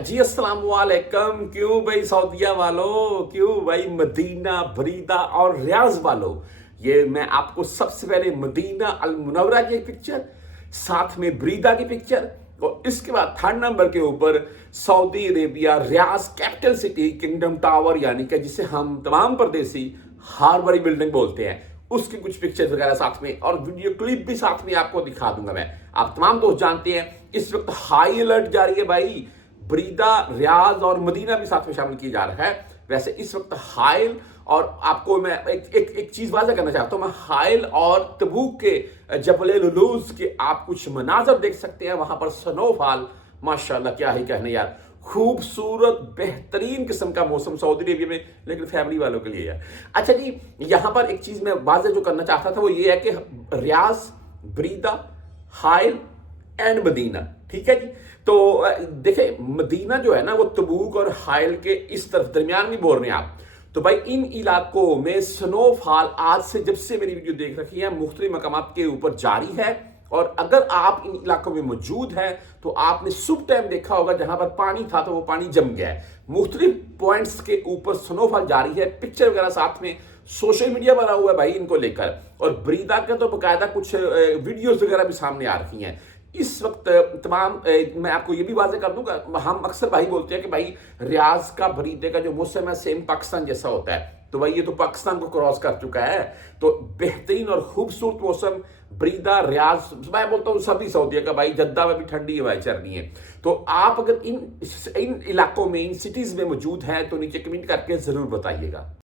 जी अस्सलाम वालेकुम। क्यों भाई सऊदिया वालों, क्यों भाई मदीना, बरीदा और रियाज वालों, ये मैं आपको सबसे पहले मदीना अल मुनव्वरा की पिक्चर, साथ में बरीदा की पिक्चर और इसके बाद थर्ड नंबर के ऊपर सऊदी अरेबिया रियाज कैपिटल सिटी किंगडम टावर, यानी कि जिसे हम तमाम परदेसी हार्बरी बिल्डिंग बोलते हैं, उसकी कुछ पिक्चर्स वगैरह साथ में और वीडियो क्लिप भी साथ में आपको दिखा दूंगा मैं। आप तमाम दोस्त जानते हैं इस वक्त हाई अलर्ट जारी है भाई, बरीदा, रियाज और मदीना भी साथ में शामिल किया जा रहा है। वैसे इस वक्त हाइल और आपको मैं एक चीज वाज़ा करना चाहता हूं, मैं हाइल और तबूक के जबल लुलूज के आप कुछ मनाजर देख सकते हैं। वहां पर स्नोफॉल, माशाल्लाह क्या ही कहने यार, खूबसूरत बेहतरीन किस्म का मौसम सऊदी अरेबिया में, लेकिन फैमिली वालों के लिए यार। अच्छा जी, यहां पर एक चीज मैं वाज़ा जो करना चाहता था वो ये है कि रियाज, बरीदा, हाइल एंड मदीना, ठीक है जी। तो देखिए मदीना जो है ना वो तबूक और हाइल के इस तरफ दरमियान में बोल रहे हैं आप। तो भाई इन इलाकों में स्नोफॉल आज से जब से मेरी वीडियो देख रखी है मुख्तलिफ मकामात के ऊपर जारी है। और अगर आप इन इलाकों में मौजूद हैं तो आपने सुबह टाइम देखा होगा जहां पर पानी था तो वो पानी जम गया है। मुख्तलिफ पॉइंट्स के ऊपर स्नोफॉल जारी है, पिक्चर वगैरह साथ में सोशल मीडिया बना हुआ है भाई इनको लेकर। और बरीदा के तो बाकायदा कुछ वीडियोस वगैरह भी सामने आ रही हैं इस वक्त। तमाम मैं आपको ये भी वाज़े कर दूंगा, हम अक्सर भाई बोलते हैं कि भाई रियाज का बरीदे का जो मौसम है सेम पाकिस्तान जैसा होता है, तो भाई ये तो पाकिस्तान को क्रॉस कर चुका है। तो बेहतरीन और खूबसूरत मौसम बरीदा, रियाज, मैं बोलता हूँ सभी सऊदीया का भाई, जद्दा में भी ठंडी हवाएं चल रही हैं। तो आप अगर इन इलाकों में, इन सिटीज में मौजूद हैं तो नीचे कमेंट करके जरूर बताइएगा।